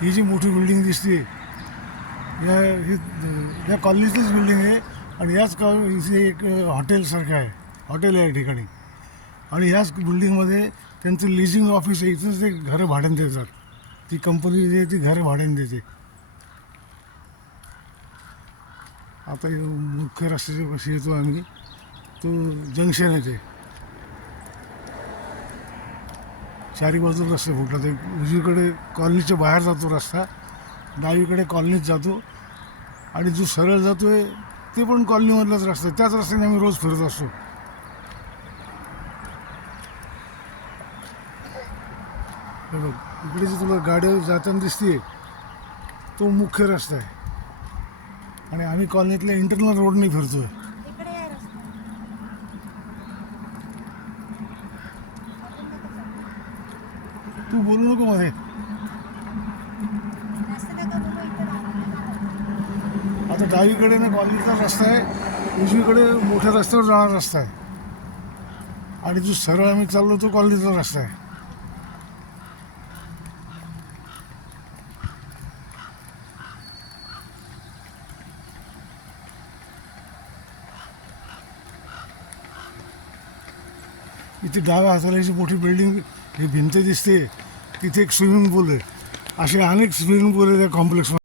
ही जी मोठी बिल्डिंग दिसते या कॉलनीतलीच बिल्डिंग आहे आणि याच इथे एक हॉटेलसारखं आहे, हॉटेल आहे या ठिकाणी. आणि याच बिल्डिंगमध्ये त्यांचं लिझिंग ऑफिस आहे. इथंच ते घरं भाड्याने देतात. ती कंपनी जी आहे ती घरं भाड्याने देते. आता मुख्य रस्त्याच्या पाशी येतो आम्ही. तो जंक्शन आहे, ते चारी बाजू रस्ते फुटतात. एक उजवीकडे कॉलनीच्या बाहेर जातो रस्ता, डावीकडे कॉलनीत जातो आणि जो सरळ जातोय ते पण कॉलनीमधलाच रस्ता आहे. त्याच रस्त्याने आम्ही रोज फिरत असतो. हे बघ, इकडे जी तुला गाडी जाताना दिसते तो मुख्य रस्ता आहे आणि आम्ही कॉलनीतल्या इंटरनल रोडने फिरतोय. तू बोलू नको मध्ये. आता डावीकडे ना कॉलनीचा रस्ता आहे, उजवीकडे मोठ्या रस्त्यावर जाणारा रस्ता आहे आणि जो सरळ आम्ही चाललो तो कॉलनीचा रस्ता आहे. इथे डाव्या हाताला जी मोठी बिल्डिंग, ही भिंत दिसते, तिथे एक स्विमिंग पूल आहे. असे अनेक स्विमिंग पूल आहे त्या कॉम्प्लेक्समध्ये.